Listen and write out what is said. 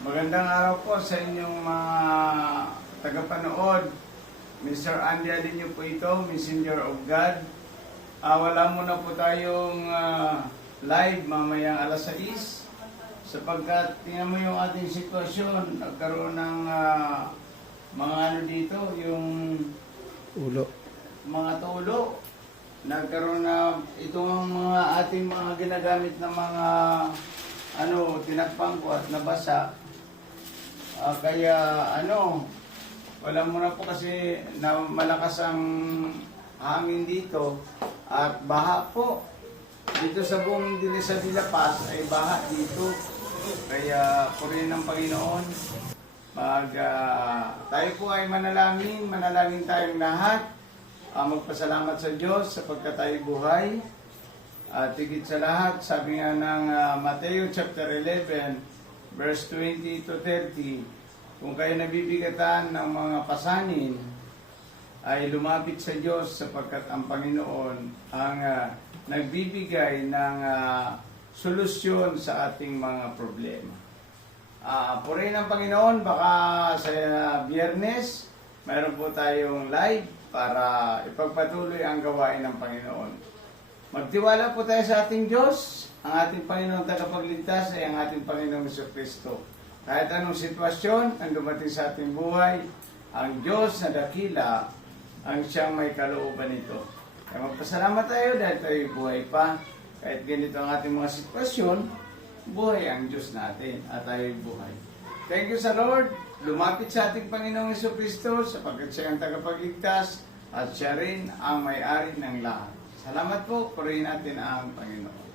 Magandang araw po sa inyong mga tagapanood. Mr. Andy Alinyo po ito, Messenger of God. Wala muna po tayong live mamayang alas 6 sapagkat tingnan mo yung ating sitwasyon. Nagkaroon ng mga ano dito, yung Ulo. mga tulo. Nagkaroon na itong mga ating mga ginagamit na mga tinakpang ko at nabasa. Kaya wala muna po kasi na malakas ang hangin dito at baha po. Dito sa buong Dilisa de la Paz ay baha dito. Kaya purihin ng Panginoon. Tayo po ay manalangin tayong lahat. Magpasalamat sa Diyos sapagkat tayo buhay. At higit sa lahat, sabi nga ng Mateo chapter 11, verse 20 to 30, kung kayo nabibigatan ng mga pasanin, ay lumapit sa Diyos sapagkat ang Panginoon ang nagbibigay ng solusyon sa ating mga problema. Purihin ang Panginoon, baka sa Biyernes, mayroon po tayong live para ipagpatuloy ang gawain ng Panginoon. Magtiwala po tayo sa ating Diyos. Ang ating Panginoong tagapagligtas ay ang ating Panginoong Jesucristo. Kahit anong sitwasyon ang dumating sa ating buhay, ang Diyos na dakila ang siyang may kalooban nito. Kaya magpasalamat tayo dahil tayo buhay pa. Kahit ganito ang ating mga sitwasyon, buhay ang Diyos natin at tayo buhay. Thank you sa Lord. Lumapit sa ating Panginoong Jesucristo sapagkat siya ang tagapagligtas at siya rin ang may-ari ng lahat. Salamat po, purihin natin ang Panginoon.